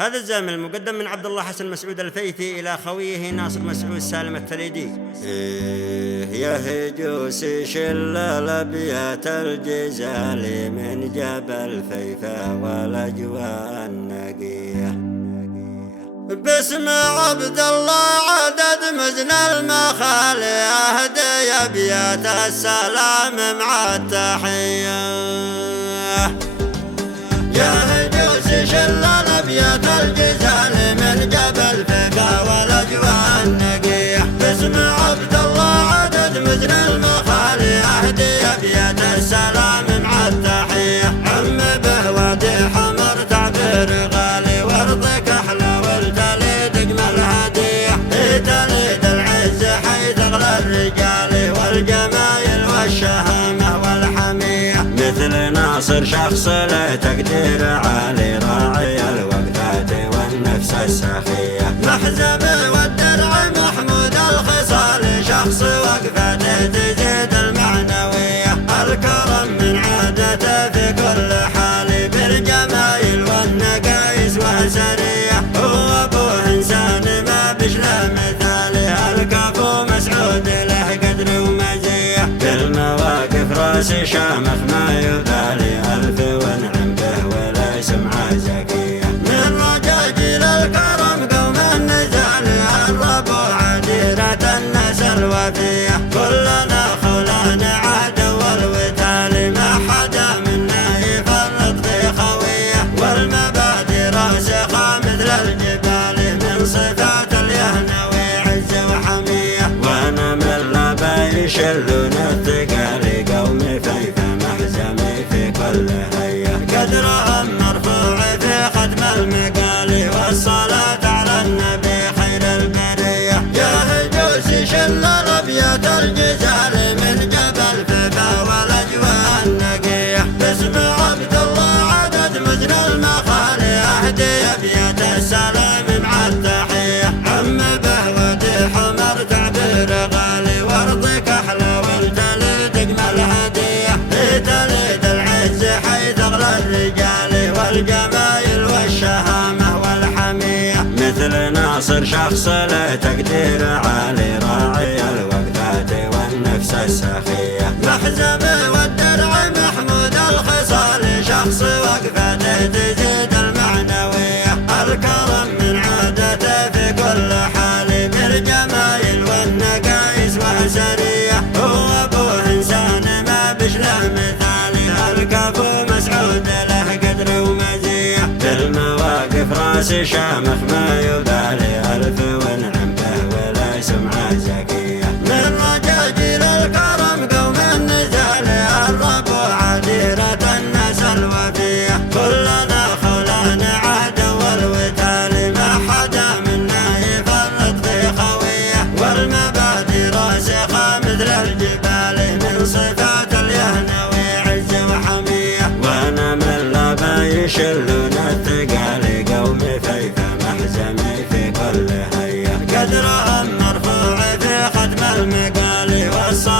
هذا الزامل المقدم من عبد الله حسن مسعود الفيثي إلى خويه ناصر مسعود سالم التريدي. يا هجوس شل الأبيات الجزال من جبل فيفا والأجواء النقية. باسم عبد الله عدد مزن المخالي أهدي أبيات السلام مع التحية. يا هجوس شل الأبيات الجزال من جبل فيفا والأجواء النقية. باسم عبد الله عدد مزن المخالي أهدي أبيات السلام مع التحية. عم به وادي حمر تعبير غالي وارضك أحلى والتليد أجمل هدية. تليد العز حيث أغلى الرجال والجمايل والشهامة والحمية. مثل ناصر شخص له تقدير عالي راعي الوقفات والنفس السخية. محزم والدرع محمود الخصال شخص وقفته تزيد المعنوية. الكرم من عادته في كل حال بالجمايل والنقايس وسرية. هو أبوه إنسان ما بشله مثاله. الكفو مسعود له قدر ومزية. بالمواقف راس شامخ ما يبالي. ألف ونعم به ولا سمعة زكية. من رجاجيل الكرم قوم النزال الربوع عديرة النسل وفية. كلنا خولان عهد والوتال ما حدا منا يفرط في خوية. والمبادئ راسخة مثل الجبال من صفات اليهنوي عز وحمية. وانا من لبا يشلون الثقال قوم فيفا محزمي في كل هية. قدرهم مرفوع في ختم المقال والصلاة على النبي خير البرية. يا هجوس شل الأبيات الجزال من جبل فيفا والأجواء النقية. باسم عبد الله عدد مزن المخالي أهدي أبيات السلام مع التحية. عم به ودي حمر تعبير غالي وارضك أحلى والتليد أجمل هدية. تليد العز حيث أغلى الرجال والجمايل والشهامة والحمية. مثل ناصر شخص له تقدير عالي راعي الوقفات والنفس السخية. محزم والدرع محمود الخصال شخص وقفته تزيد المعنوية. الكرم من عادته في كل حال بالجمايل والنقايس وسرية. هو أبوه إنسان ما بشله مثالي. الكفو مسعود له قدر ومزية. بالمواقف راس شامخ ما يبالي. ألف ونعم به ولا سمعة زكية. من رجاجيل الكرم قوم النزال الربوع عديرة النسل وفية. كلنا خولان عهد والوتال ما حدا منا يفرط في خوية. والمبادئ راسخة مثل الجبال من صفات اليهنوي عز وحمية. وانا من لبا يشلون الثقال قوم فيفا محزمي في كل هية. قدرهم مرفوع في ختم المقال والصلاة